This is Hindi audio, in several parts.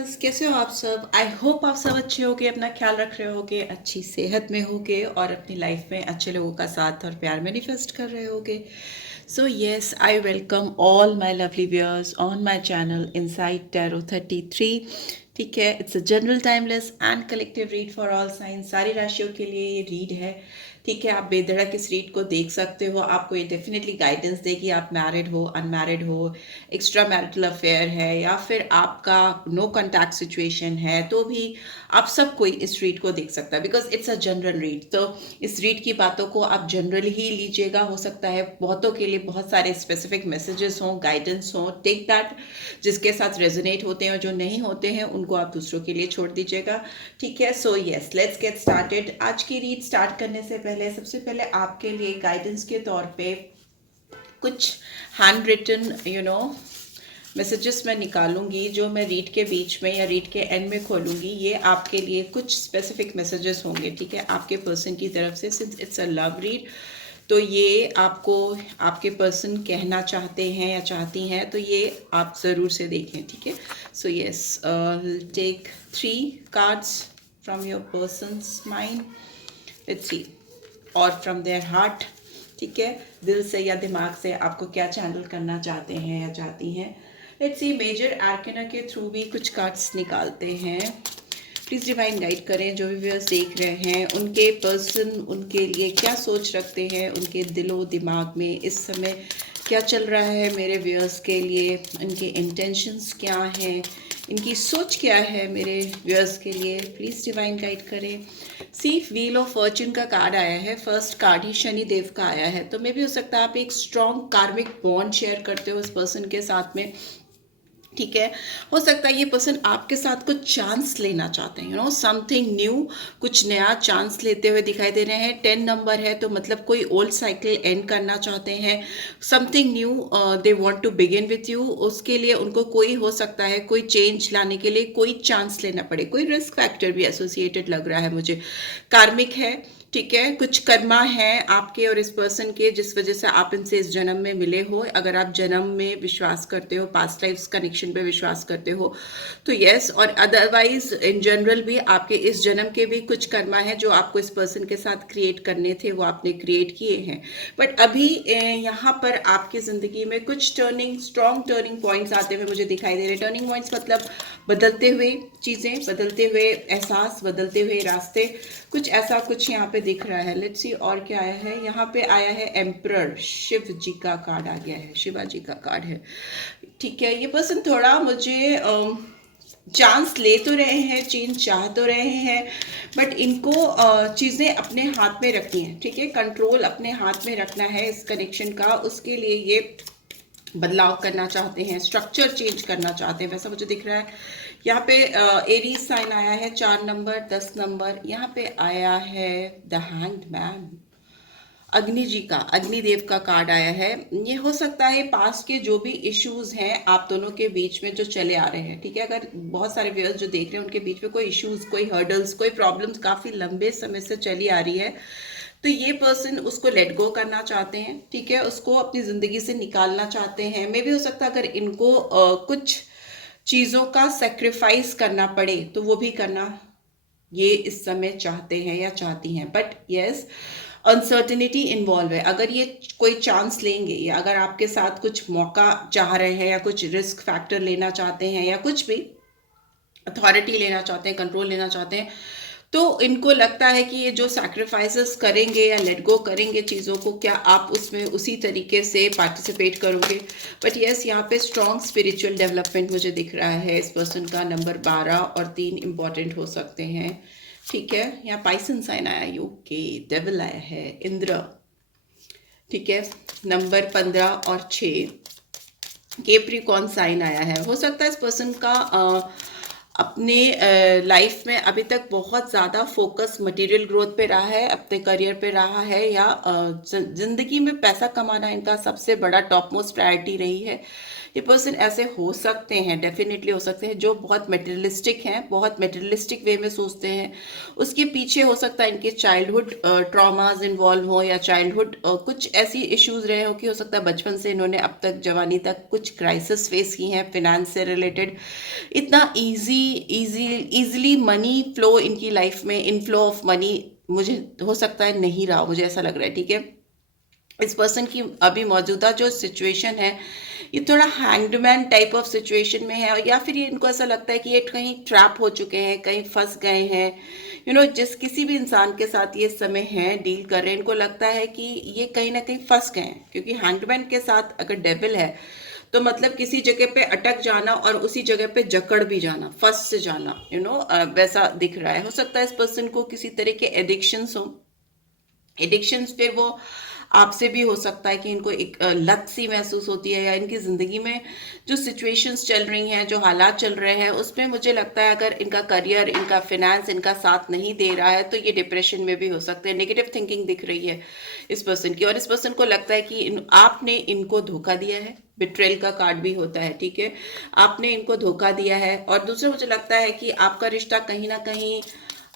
व्यूअर्स, कैसे हो आप सब। आई होप आप सब अच्छे होगे, अपना ख्याल रख रहे होगे, अच्छी सेहत में होगे और अपनी लाइफ में अच्छे लोगों का साथ और प्यार मैनिफेस्ट कर रहे होगे। So yes, I welcome all my lovely viewers on my channel inside tarot 33। ठीक है, it's a general timeless and collective read for all science. सारी राशियों के लिए ये रीड है। ठीक है, आप बेधड़क इस रीड को देख सकते हो। आपको ये डेफिनेटली गाइडेंस देगी, आप मैरिड हो, अनमैरिड हो, एक्स्ट्रा मैरिटल अफेयर है या फिर आपका नो कॉन्टैक्ट सिचुएशन है, तो भी आप सब कोई इस रीड को देख सकता है, because it's a general read. तो इस रीड की बातों को आप जनरल ही लीजिएगा। हो सकता है बहुतों के लिए बहुत सारे स्पेसिफिक मैसेजेस हों, गाइडेंस हों, टेक दैट। जिसके साथ रेजोनेट होते हैं और जो नहीं होते हैं उनको आप दूसरों के लिए छोड़ दीजिएगा। ठीक है, so yes, let's get started. आज की रीड स्टार्ट करने से पहले सबसे पहले आपके लिए गाइडेंस के तौर पे कुछ हैंड रिटन मैसेजेस मैं निकालूंगी, जो मैं रीड के बीच में या रीड के एंड में खोलूंगी। ये आपके लिए कुछ स्पेसिफिक मैसेजेस होंगे, ठीक है, आपके पर्सन की तरफ से। Since it's a love read, तो ये आपको आपके पर्सन कहना चाहते हैं या चाहती हैं, तो ये आप ज़रूर से देखें। ठीक है, so yes, take 3 cards from your persons mind, let's see, और फ्रॉम देयर हार्ट। ठीक है, दिल से या दिमाग से आपको क्या चैनल करना चाहते हैं या चाहती हैं। लेट्स सी, मेजर आर्केना के थ्रू भी कुछ कार्ड्स निकालते हैं। प्लीज़ डिवाइन गाइड करें जो भी व्यूअर्स देख रहे हैं, उनके पर्सन उनके लिए क्या सोच रखते हैं, उनके दिलो दिमाग में इस समय क्या चल रहा है मेरे व्यूअर्स के लिए, इनके इंटेंशंस क्या हैं, इनकी सोच क्या है मेरे व्यूअर्स के लिए। प्लीज़ डिवाइन गाइड करें। सी, व्हील ऑफ फॉर्च्यून का कार्ड आया है। फर्स्ट कार्ड ही शनि देव का आया है, तो मे भी हो सकता है आप एक स्ट्रॉन्ग कार्मिक बॉन्ड शेयर करते हो इस पर्सन के साथ में। ठीक है, हो सकता है ये पर्सन आपके साथ कुछ चांस लेना चाहते हैं, समथिंग न्यू, कुछ नया चांस लेते हुए दिखाई दे रहे हैं। 10 नंबर है, तो मतलब कोई ओल्ड साइकिल एंड करना चाहते हैं। Something new they want to begin with you. उसके लिए उनको कोई हो सकता है कोई चेंज लाने के लिए कोई चांस लेना पड़े, कोई रिस्क फैक्टर भी एसोसिएटेड लग रहा है मुझे। कार्मिक है, ठीक है, कुछ कर्मा है आपके और इस पर्सन के, जिस वजह से आप इनसे इस जन्म में मिले हो। अगर आप जन्म में विश्वास करते हो, पास्ट लाइफ्स कनेक्शन पे विश्वास करते हो, तो यस। और अदरवाइज इन जनरल भी आपके इस जन्म के भी कुछ कर्मा है जो आपको इस पर्सन के साथ क्रिएट करने थे, वो आपने क्रिएट किए हैं। बट अभी यहाँ पर आपकी ज़िंदगी में कुछ स्ट्रॉन्ग टर्निंग पॉइंट्स आते हुए मुझे दिखाई दे रहे। टर्निंग पॉइंट्स मतलब बदलते हुए चीज़ें, बदलते हुए एहसास, बदलते हुए रास्ते, कुछ ऐसा कुछ यहाँ पे दिख रहा है। लेट्स सी और क्या आया है। यहाँ पे आया है एम्परर, शिव जी का कार्ड आ गया है, शिवा जी का कार्ड है। ठीक है, ये पर्सन थोड़ा मुझे चांस ले तो रहे हैं, चेंज चाह तो रहे हैं, बट इनको चीज़ें अपने हाथ में रखनी है। ठीक है, कंट्रोल अपने हाथ में रखना है इस कनेक्शन का। उसके लिए ये बदलाव करना चाहते हैं, स्ट्रक्चर चेंज करना चाहते हैं, वैसा मुझे दिख रहा है। यहाँ पे एरीज साइन आया है, 4 नंबर, 10 नंबर। यहाँ पे आया है द हैंग्ड मैन, अग्नि जी का, अग्निदेव का कार्ड आया है। ये हो सकता है पास्ट के जो भी इश्यूज हैं आप दोनों के बीच में जो चले आ रहे हैं। ठीक है, अगर बहुत सारे व्यूअर्स जो देख रहे हैं उनके बीच में कोई इश्यूज, कोई हर्डल्स, कोई प्रॉब्लम्स काफ़ी लंबे समय से चली आ रही है, तो ये पर्सन उसको लेट गो करना चाहते हैं। ठीक है, उसको अपनी ज़िंदगी से निकालना चाहते हैं। मे भी हो सकता है अगर इनको कुछ चीज़ों का सेक्रीफाइस करना पड़े तो वो भी करना ये इस समय चाहते हैं या चाहती हैं। बट यस, अनसर्टिनिटी इन्वॉल्व है। अगर ये कोई चांस लेंगे या अगर आपके साथ कुछ मौका चाह रहे हैं या कुछ रिस्क फैक्टर लेना चाहते हैं या कुछ भी अथॉरिटी लेना चाहते हैं, कंट्रोल लेना चाहते हैं, तो इनको लगता है कि ये जो सैक्रिफाइसेस करेंगे या लेट गो करेंगे चीज़ों को, क्या आप उसमें उसी तरीके से पार्टिसिपेट करोगे। बट यस, यहाँ पे स्ट्रॉन्ग स्पिरिचुअल डेवलपमेंट मुझे दिख रहा है। इस पर्सन का नंबर 12 और 3 इंपॉर्टेंट हो सकते हैं। ठीक है, यहाँ पाइसन साइन आया, यूके डेविल आया है, इंद्र। ठीक है, नंबर 15 और 6 केप्रिकॉन साइन आया है। हो सकता है इस पर्सन का अपने लाइफ में अभी तक बहुत ज़्यादा फोकस मटेरियल ग्रोथ पे रहा है, अपने करियर पे रहा है, या ज़िंदगी में पैसा कमाना इनका सबसे बड़ा टॉप मोस्ट प्रायोरिटी रही है। ये पर्सन ऐसे हो सकते हैं, डेफिनेटली हो सकते हैं, जो बहुत मटेरियलिस्टिक हैं, बहुत मटेरियलिस्टिक वे में सोचते हैं। उसके पीछे हो सकता है इनके चाइल्डहुड ट्रॉमास इन्वॉल्व हो, या चाइल्डहुड कुछ ऐसी इश्यूज रहे हो कि हो सकता है बचपन से इन्होंने अब तक जवानी तक कुछ क्राइसिस फेस की हैं फिनेंस से रिलेटेड। इतना इजीली मनी फ्लो इनकी लाइफ में, इनफ्लो ऑफ मनी मुझे हो सकता है नहीं रहा, मुझे ऐसा लग रहा है, ठीक है। इस पर्सन की अभी मौजूदा जो सिचुएशन है, ये थोड़ा हैंगडमैन टाइप ऑफ सिचुएशन में है, या फिर ये इनको ऐसा लगता है कि ये कहीं ट्रैप हो चुके हैं, कहीं फंस गए हैं। जिस किसी भी इंसान के साथ ये समय है डील कर रहे हैं, इनको लगता है कि ये कहीं ना कहीं फंस गए हैं, क्योंकि हैंगडमैन के साथ अगर डेविल है तो मतलब किसी जगह पे अटक जाना और उसी जगह पे जकड़ भी जाना, फंस से जाना, वैसा दिख रहा है। हो सकता है इस पर्सन को किसी तरह के एडिक्शंस हो, एडिक्शंस फिर वो आपसे भी हो सकता है कि इनको एक लत सी महसूस होती है, या इनकी ज़िंदगी में जो सिचुएशंस चल रही हैं, जो हालात चल रहे हैं, उसमें मुझे लगता है अगर इनका करियर, इनका फिनेंस इनका साथ नहीं दे रहा है तो ये डिप्रेशन में भी हो सकते हैं। नेगेटिव थिंकिंग दिख रही है इस पर्सन की, और इस पर्सन को लगता है कि आपने इनको धोखा दिया है। बिट्रेल का कार्ड भी होता है, ठीक है, आपने इनको धोखा दिया है। और दूसरा मुझे लगता है कि आपका रिश्ता कहीं ना कहीं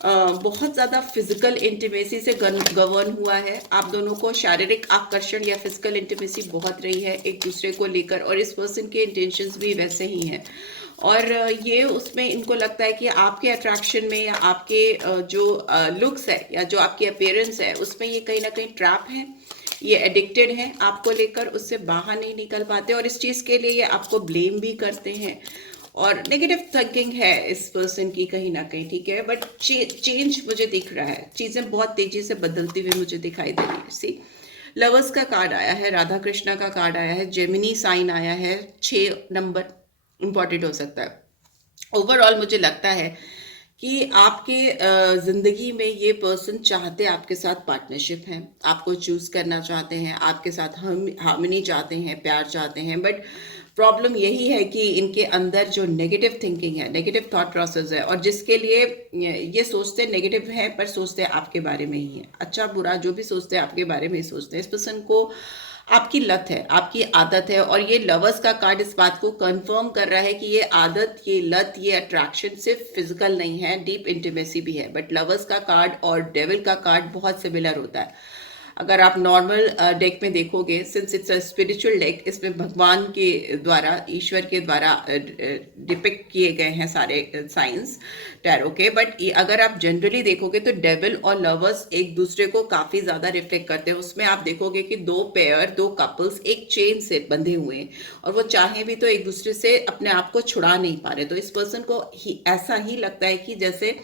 बहुत ज़्यादा फिजिकल इंटीमेसी से गवर्न हुआ है। आप दोनों को शारीरिक आकर्षण या फिजिकल इंटीमेसी बहुत रही है एक दूसरे को लेकर, और इस पर्सन के इंटेंशंस भी वैसे ही हैं। और ये उसमें इनको लगता है कि आपके अट्रैक्शन में, या आपके जो लुक्स है, या जो आपकी अपीयरेंस है, उसमें ये कहीं ना कहीं ट्रैप है, ये एडिक्टेड हैं आपको लेकर, उससे बाहर नहीं निकल पाते, और इस चीज़ के लिए ये आपको ब्लेम भी करते हैं। और नेगेटिव थिंकिंग है इस पर्सन की कहीं ना कहीं, ठीक है। बट चेंज मुझे दिख रहा है, चीज़ें बहुत तेज़ी से बदलती हुई मुझे दिखाई दे रही है। सी लवर्स का कार्ड आया है, राधा कृष्णा का कार्ड आया है, जेमिनी साइन आया है, 6 नंबर इंपॉर्टेंट हो सकता है। ओवरऑल मुझे लगता है कि आपके ज़िंदगी में ये पर्सन चाहते आपके साथ पार्टनरशिप है, आपको चूज़ करना चाहते हैं, आपके साथ हार्मनी चाहते हैं, प्यार चाहते हैं। बट प्रॉब्लम यही है कि इनके अंदर जो नेगेटिव थिंकिंग है, नेगेटिव थॉट प्रोसेस है, और जिसके लिए ये सोचते नेगेटिव है, पर सोचते आपके बारे में ही है। अच्छा बुरा जो भी सोचते हैं आपके बारे में ही सोचते हैं। इस पर्सन को आपकी लत है, आपकी आदत है, और ये लवर्स का कार्ड इस बात को कंफर्म कर रहा है कि ये आदत, ये लत, ये अट्रैक्शन सिर्फ फिजिकल नहीं है, डीप इंटीमेसी भी है। बट लवर्स का कार्ड और डेविल का कार्ड बहुत सिमिलर होता है। अगर आप नॉर्मल डेक में देखोगे, since it's a spiritual deck, इसमें भगवान के द्वारा, ईश्वर के द्वारा डिपिक्ट किए गए हैं सारे साइंस टैरो के। बट अगर आप जनरली देखोगे तो डेविल और लवर्स एक दूसरे को काफ़ी ज़्यादा रिफ्लेक्ट करते हैं। उसमें आप देखोगे कि दो पेयर, दो कपल्स एक चेन से बंधे हुए हैं, और वो चाहे भी तो एक दूसरे से अपने आप को छुड़ा नहीं पा रहे। तो इस पर्सन को ऐसा ही लगता है कि जैसे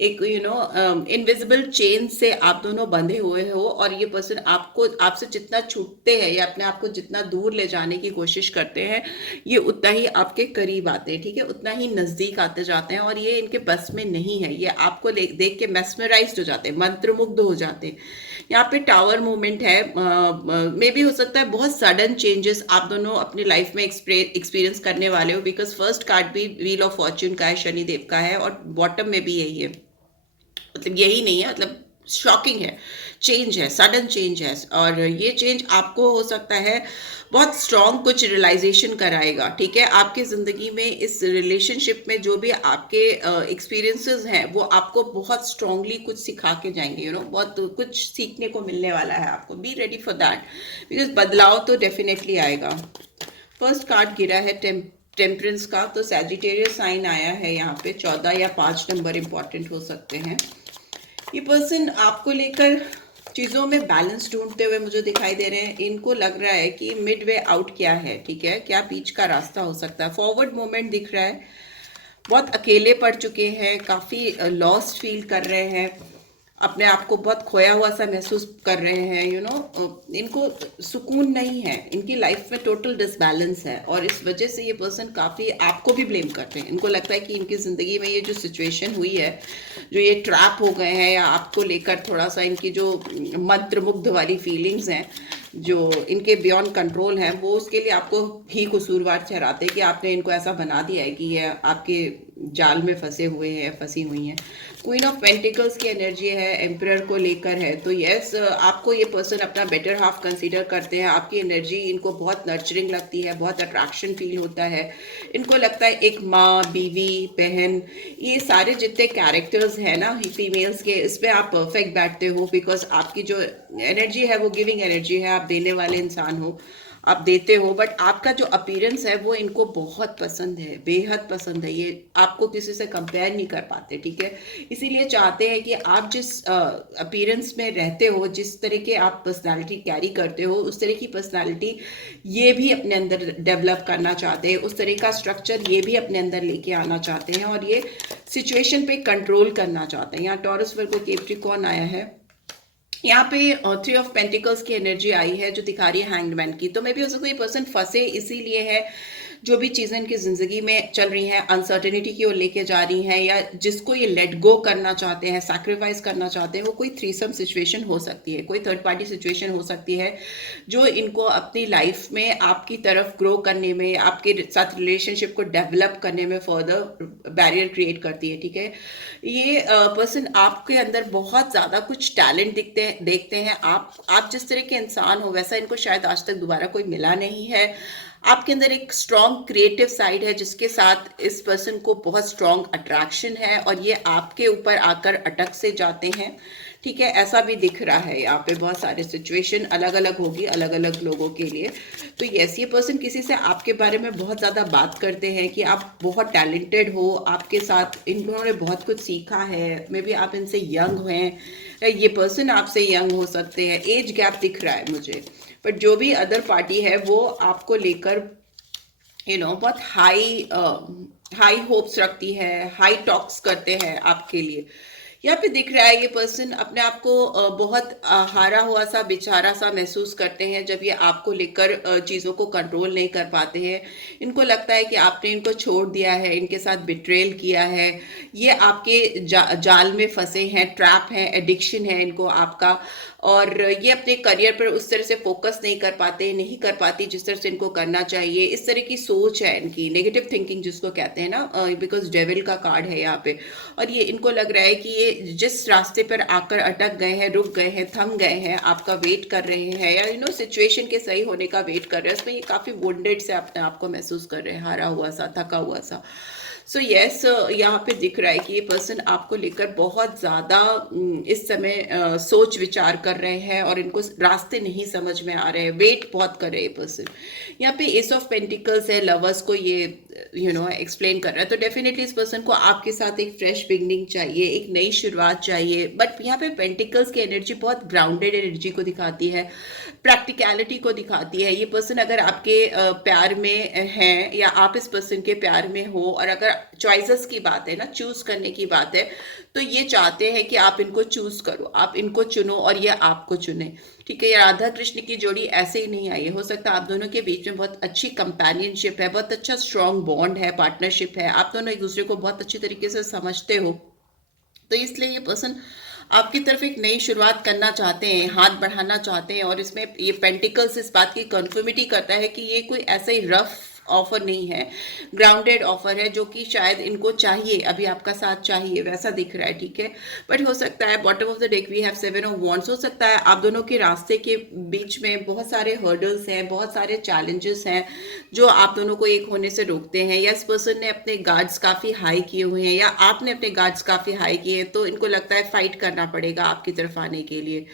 एक इनविजिबल चेन से आप दोनों बंधे हुए हो, और ये पर्सन आपको, आपसे जितना छूटते हैं या अपने आप को जितना दूर ले जाने की कोशिश करते हैं, ये उतना ही आपके करीब आते हैं, ठीक है, उतना ही नज़दीक आते जाते हैं। और ये इनके बस में नहीं है, ये आपको देख के मेस्मराइज्ड हो जाते हैं, मंत्रमुग्ध हो जाते हैं। यहाँ पे टावर मूवमेंट है, मे भी हो सकता है बहुत सडन चेंजेस आप दोनों अपनी लाइफ में एक्सपीरियंस करने वाले हो, बिकॉज फर्स्ट कार्ड भी व्हील ऑफ फॉर्च्यून का है, शनिदेव का है, और बॉटम में भी यही है। मतलब यही नहीं है, मतलब शॉकिंग है, चेंज है, सडन चेंज है। और ये चेंज आपको हो सकता है बहुत स्ट्रॉन्ग कुछ रियलाइजेशन कराएगा, ठीक है। आपकी ज़िंदगी में इस रिलेशनशिप में जो भी आपके एक्सपीरियंसेस हैं, वो आपको बहुत स्ट्रांगली कुछ सिखा के जाएंगे, बहुत कुछ सीखने को मिलने वाला है आपको। Be ready for that, because बदलाव तो डेफिनेटली आएगा। फर्स्ट कार्ड गिरा है टेम्परेंस का, तो सैजिटेरियस साइन आया है यहाँ पे। 14 या 5 नंबर इंपॉर्टेंट हो सकते हैं। ये पर्सन आपको लेकर चीज़ों में बैलेंस ढूंढते हुए मुझे दिखाई दे रहे हैं। इनको लग रहा है कि मिड वे आउट क्या है, ठीक है, क्या बीच का रास्ता हो सकता है। फॉरवर्ड मूवमेंट दिख रहा है, बहुत अकेले पड़ चुके हैं, काफ़ी लॉस्ट फील कर रहे हैं, अपने आप को बहुत खोया हुआ सा महसूस कर रहे हैं। इनको सुकून नहीं है, इनकी लाइफ में टोटल डिसबैलेंस है, और इस वजह से ये पर्सन काफ़ी आपको भी ब्लेम करते हैं। इनको लगता है कि इनकी ज़िंदगी में ये जो सिचुएशन हुई है, जो ये ट्रैप हो गए हैं, या आपको लेकर थोड़ा सा इनकी जो मंत्रमुग्ध वाली फीलिंग्स हैं, जो इनके बियॉन्ड कंट्रोल हैं वो उसके लिए आपको ही कसूरवार ठहराते हैं कि आपने इनको ऐसा बना दिया है कि ये आपके जाल में फंसे हुए हैं, फंसी हुई हैं। क्वीन ऑफ पेंटिकल्स की एनर्जी है, एम्परर को लेकर है। तो यस, आपको ये पर्सन अपना बेटर हाफ कंसीडर करते हैं। आपकी एनर्जी इनको बहुत नर्चरिंग लगती है, बहुत अट्रैक्शन फील होता है। इनको लगता है एक माँ, बीवी, बहन, ये सारे जितने कैरेक्टर्स हैं ना फीमेल्स के, इस पर आप परफेक्ट बैठते हो। बिकॉज आपकी जो एनर्जी है वो गिविंग एनर्जी है, आप देने वाले इंसान हो, आप देते हो। बट आपका जो अपीयरेंस है वो इनको बहुत पसंद है, बेहद पसंद है। ये आपको किसी से कंपेयर नहीं कर पाते, ठीक है। इसीलिए चाहते हैं कि आप जिस अपीयरेंस में रहते हो, जिस तरह के आप पर्सनालिटी कैरी करते हो, उस तरह की पर्सनालिटी ये भी अपने अंदर डेवलप करना चाहते हैं। उस तरह का स्ट्रक्चर ये भी अपने अंदर लेके आना चाहते हैं और ये सिचुएशन पे कंट्रोल करना चाहते हैं। यहाँ टॉरस, वर्गो, कैप्रिकॉर्न आया है। यहाँ पे 3 ऑफ पेंटिकल्स की एनर्जी आई है जो दिखा रही है हैंगमैन की। तो मे भी हो सकता है ये पर्सन फंसे इसीलिए है, जो भी चीज़ें इनकी ज़िंदगी में चल रही हैं अनसर्टेनिटी की ओर लेके जा रही हैं, या जिसको ये लेट गो करना चाहते हैं, सैक्रिफाइस करना चाहते हैं, वो कोई थ्रीसम सिचुएशन हो सकती है, कोई थर्ड पार्टी सिचुएशन हो सकती है जो इनको अपनी लाइफ में आपकी तरफ ग्रो करने में, आपके साथ रिलेशनशिप को डेवलप करने में फर्दर बैरियर क्रिएट करती है, ठीक है। ये पर्सन आपके अंदर बहुत ज़्यादा कुछ टैलेंट देखते हैं। आप जिस तरह के इंसान हो वैसा इनको शायद आज तक दोबारा कोई मिला नहीं है। आपके अंदर एक स्ट्रॉन्ग क्रिएटिव साइड है जिसके साथ इस पर्सन को बहुत स्ट्रॉन्ग अट्रैक्शन है और ये आपके ऊपर आकर अटक से जाते हैं, ठीक है। ऐसा भी दिख रहा है। यहाँ पे बहुत सारे सिचुएशन अलग अलग होगी अलग अलग लोगों के लिए। तो यस, ये पर्सन किसी से आपके बारे में बहुत ज़्यादा बात करते हैं कि आप बहुत टैलेंटेड हो, आपके साथ इन्होंने बहुत कुछ सीखा है। मे बी आप इनसे यंग हैं, ये पर्सन आपसे यंग हो सकते हैं। एज गैप दिख रहा है मुझे। बट जो भी अदर पार्टी है वो आपको लेकर बहुत हाई होप्स रखती है, हाई टॉक्स करते हैं आपके लिए। यहाँ पे दिख रहा है ये पर्सन अपने आप को बहुत हारा हुआ सा, बेचारा सा महसूस करते हैं जब ये आपको लेकर चीज़ों को कंट्रोल नहीं कर पाते हैं। इनको लगता है कि आपने इनको छोड़ दिया है, इनके साथ बिट्रेल किया है, ये आपके जाल में फंसे हैं, ट्रैप हैं, एडिक्शन है इनको आपका। और ये अपने करियर पर उस तरह से फोकस नहीं कर पाते, नहीं कर पाती जिस तरह से इनको करना चाहिए। इस तरह की सोच है इनकी, नेगेटिव थिंकिंग जिसको कहते हैं ना, बिकॉज डेविल का कार्ड है यहाँ पे। और ये इनको लग रहा है कि ये जिस रास्ते पर आकर अटक गए हैं, रुक गए हैं, थम गए हैं, आपका वेट कर रहे हैं या सिचुएशन के सही होने का वेट कर रहे हैं, उसमें ये काफ़ी वुंडेड से अपने आप को महसूस कर रहे हैं, हारा हुआ सा, थका हुआ सा। सो यस, यहाँ पे दिख रहा है कि ये पर्सन आपको लेकर बहुत ज़्यादा इस समय सोच विचार कर रहे हैं और इनको रास्ते नहीं समझ में आ रहे हैं, वेट बहुत कर रहे हैं पर्सन। यहाँ पे एस ऑफ पेंटिकल्स है, लवर्स को ये एक्सप्लेन कर रहा है। तो डेफिनेटली इस पर्सन को आपके साथ एक फ्रेश बिगनिंग चाहिए, एक नई शुरुआत चाहिए। बट यहाँ पे पेंटिकल्स की एनर्जी बहुत ग्राउंडेड एनर्जी को दिखाती है, प्रैक्टिकलिटी को दिखाती है। ये पर्सन अगर आपके प्यार में है या आप इस पर्सन के प्यार में हो, और अगर चॉइसेस की बात है ना, चूज करने की बात है, तो ये चाहते हैं कि आप इनको चूज करो, आप इनको चुनो और ये आपको चुने, ठीक है। ये राधा कृष्ण की जोड़ी ऐसे ही नहीं आई है। हो सकता है आप दोनों के बीच में बहुत अच्छी कंपेनियनशिप है, बहुत अच्छा स्ट्रॉन्ग बॉन्ड है, पार्टनरशिप है, आप दोनों एक दूसरे को बहुत अच्छी तरीके से समझते हो। तो इसलिए ये पर्सन आपकी तरफ एक नई शुरुआत करना चाहते हैं, हाथ बढ़ाना चाहते हैं। और इसमें ये पेंटिकल्स इस बात की कन्फर्मिटी करता है कि ये कोई ऐसा ही रफ ऑफर नहीं है, ग्राउंडेड ऑफर है जो कि शायद इनको चाहिए, अभी आपका साथ चाहिए, वैसा दिख रहा है, ठीक है। बट हो सकता है bottom of the deck we have 7 of wands. हो सकता है आप दोनों के रास्ते के बीच में बहुत सारे हर्डल्स हैं, बहुत सारे चैलेंजेस हैं जो आप दोनों को एक होने से रोकते हैं। या इस पर्सन ने अपने गार्ड्स काफ़ी हाई किए हुए हैं या आपने अपने गार्ड्स काफ़ी हाई किए हैं, तो इनको लगता है फाइट करना पड़ेगा आपकी तरफ आने के लिए।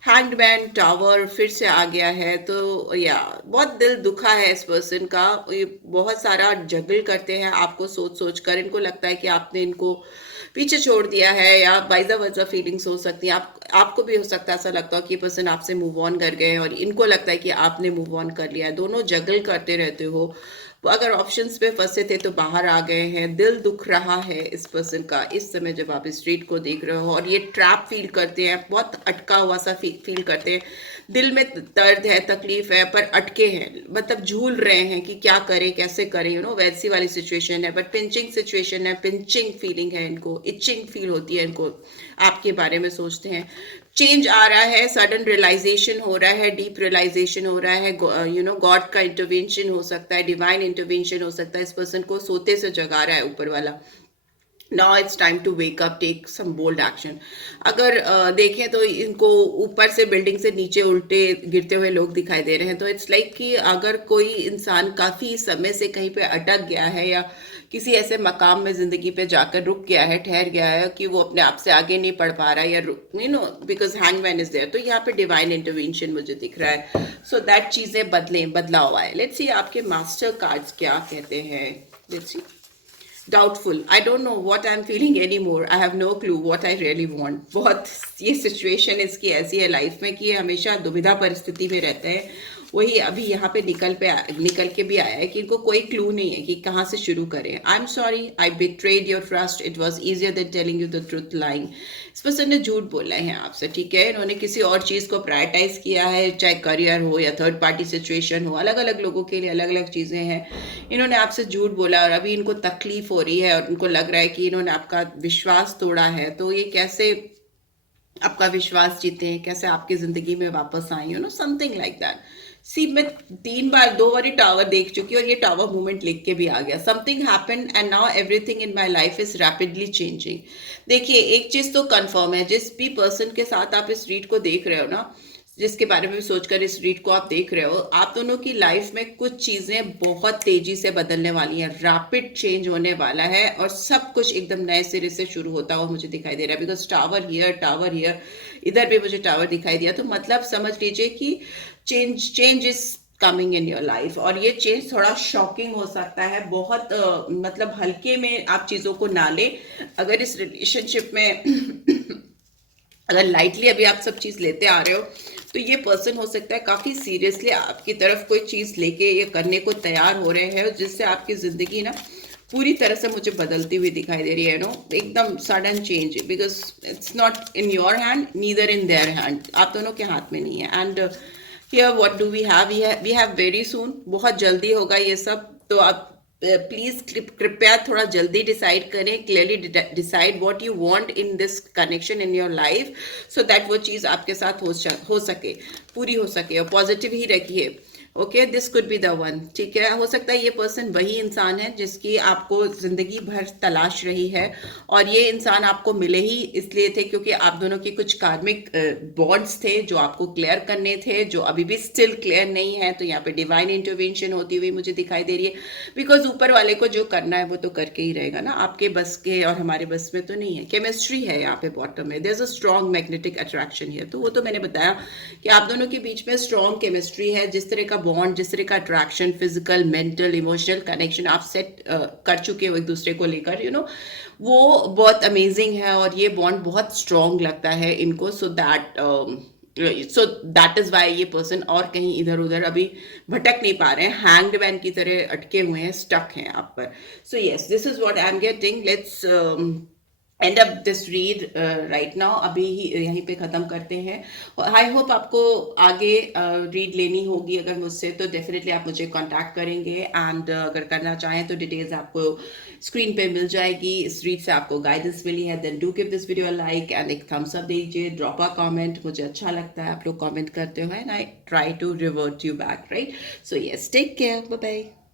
हैंग्ड मैन, टावर फिर से आ गया है। तो या बहुत दिल दुखा है इस पर्सन का, ये बहुत सारा जगल करते हैं आपको सोच सोच कर। इनको लगता है कि आपने इनको पीछे छोड़ दिया है, या वाइजा वाइजा फीलिंग्स हो सकती हैं। आपको भी हो सकता है ऐसा लगता हो कि ये पर्सन आपसे मूव ऑन कर गए हैं और इनको लगता है कि आपने मूव ऑन कर लिया है। दोनों जगल करते रहते हो। अगर ऑप्शंस पे फंसे थे तो बाहर आ गए हैं। दिल दुख रहा है इस पर्सन का इस समय जब आप स्ट्रीट को देख रहे हो, और ये ट्रैप फील करते हैं, बहुत अटका हुआ सा फील करते हैं। दिल में दर्द है, तकलीफ है, पर अटके हैं, मतलब झूल रहे हैं कि क्या करें, कैसे करें, वैसी वाली सिचुएशन है। बट पिंचिंग सिचुएशन है, पिंचिंग फीलिंग है इनको, इचिंग फील होती है इनको, आपके बारे में सोचते हैं। चेंज आ रहा है, सडन रियलाइजेशन हो रहा है, डीप रियलाइजेशन हो रहा है, गॉड का इंटरवेंशन हो सकता है, डिवाइन इंटरवेंशन हो सकता है, इस पर्सन को सोते से जगा रहा है ऊपर वाला। Now it's time to wake up, take some bold action. अगर देखें तो इनको ऊपर से बिल्डिंग से नीचे उल्टे गिरते हुए लोग दिखाई दे रहे हैं, तो इट्स लाइक कि अगर कोई इंसान काफ़ी समय से कहीं पे अटक गया है या किसी ऐसे मकाम में ज़िंदगी पे जाकर रुक गया है, ठहर गया है कि वो अपने आप से आगे नहीं बढ़ पा रहा है, या बिकॉज हैंगमैन इज देयर, तो यहाँ पे डिवाइन इंटरवेंशन मुझे दिख रहा है। सो दैट चीज़ें बदलाव आए। लेट्स सी आपके मास्टर कार्ड्स क्या कहते हैं। Let's see. Doubtful, I don't know what I am feeling any more, I have no clue what I really want. बहुत ये सिचुएशन इसकी ऐसी है लाइफ में कि ये हमेशा दुविधा परिस्थिति में रहते हैं। वही अभी यहाँ पे निकल के भी आया है कि इनको कोई क्लू नहीं है कि कहाँ से शुरू करें। I am sorry, I betrayed your trust, it was easier than telling you the truth lying. इस पर्सन ने झूठ बोला है आपसे, ठीक है। इन्होंने किसी और चीज़ को प्रायोरिटाइज किया है, चाहे करियर हो या थर्ड पार्टी सिचुएशन हो, अलग अलग लोगों के लिए अलग अलग चीज़ें हैं। इन्होंने आपसे झूठ बोला और अभी इनको तकलीफ हो रही है और इनको लग रहा है कि इन्होंने आपका विश्वास तोड़ा है। तो ये कैसे आपका विश्वास जीते हैं, कैसे आपकी जिंदगी में वापस आए, समथिंग लाइक दैट। सी, मैं 2 बार टावर देख चुकी हूँ और ये टावर मूवमेंट लिख के भी आ गया। Something happen and now everything in my life is rapidly changing. देखिए, एक चीज तो कंफर्म है, जिस भी पर्सन के साथ आप इस रीड को देख रहे हो ना, जिसके बारे में भी सोचकर इस रीड को आप देख रहे हो, आप दोनों की लाइफ में कुछ चीजें बहुत तेजी से बदलने वाली हैं, रैपिड चेंज होने वाला है और सब कुछ एकदम नए सिरे से शुरू होता हुआ मुझे दिखाई दे रहा है। बिकॉज टावर हियर, इधर भी मुझे टावर दिखाई दिया, तो मतलब समझ लीजिए कि change is coming in your life. और ये चेंज थोड़ा शॉकिंग हो सकता है, बहुत मतलब हल्के में आप चीज़ों को ना ले। अगर इस रिलेशनशिप में अगर लाइटली अभी आप सब चीज़ लेते आ रहे हो, तो ये पर्सन हो सकता है काफ़ी सीरियसली आपकी तरफ कोई चीज़ लेके ये करने को तैयार हो रहे हैं, जिससे आपकी ज़िंदगी ना पूरी तरह से मुझे बदलती हुई दिखाई दे रही है। एकदम sudden change, because it's not in your hand, neither in their hand, आप दोनों के हाथ में नहीं है। And here what do we have very soon, बहुत जल्दी होगा ये सब। तो आप प्लीज कृपया थोड़ा जल्दी डिसाइड करें, clearly decide what you want in this connection in your life, so that वो चीज़ आपके साथ हो सके, पूरी हो सके। और पॉजिटिव ही रखिए। Okay, this could be the one, ठीक है। हो सकता है ये पर्सन वही इंसान है जिसकी आपको जिंदगी भर तलाश रही है, और ये इंसान आपको मिले ही इसलिए थे क्योंकि आप दोनों के कुछ कार्मिक बॉन्ड्स थे जो आपको क्लियर करने थे, जो अभी भी स्टिल क्लियर नहीं है। तो यहाँ पे डिवाइन इंटरवेंशन होती हुई मुझे दिखाई दे रही है, बिकॉज ऊपर वाले को जो करना है वो तो करके ही रहेगा ना, आपके बस के और हमारे बस में तो नहीं है। केमिस्ट्री है यहाँ पे बॉटम में, there is a strong magnetic attraction है। तो वो तो मैंने बताया कि आप दोनों के बीच में स्ट्रॉन्ग केमिस्ट्री है। जिस तरह का बॉन्ड, जिस तरह का attraction, physical, mental, emotional connection आप सेट कर चुके हो एक दूसरे को लेकर, वो बहुत अमेजिंग है और ये बॉन्ड बहुत स्ट्रॉन्ग लगता है इनको। सो दैट इज वाई ये पर्सन और कहीं इधर उधर अभी भटक नहीं पा रहे हैं, हैंग्ड मैन की तरह अटके हुए हैं, स्टक हैं आप पर। So yes, this is what I am getting. Let's end up this read write now, अभी ही यहीं पे ख़त्म करते हैं। आई होप आपको आगे रीड लेनी होगी अगर मुझसे, तो डेफिनेटली आप मुझे कांटेक्ट करेंगे। एंड अगर करना चाहें तो डिटेल्स आपको स्क्रीन पे मिल जाएगी। इस रीड से आपको गाइडेंस मिली है, then do give this video like and एक थम्स अप दीजिए, ड्रॉप अ कमेंट। मुझे अच्छा लगता है आप लोग कमेंट करते हो and I try to revert you back, right. So yes, take care, bye bye.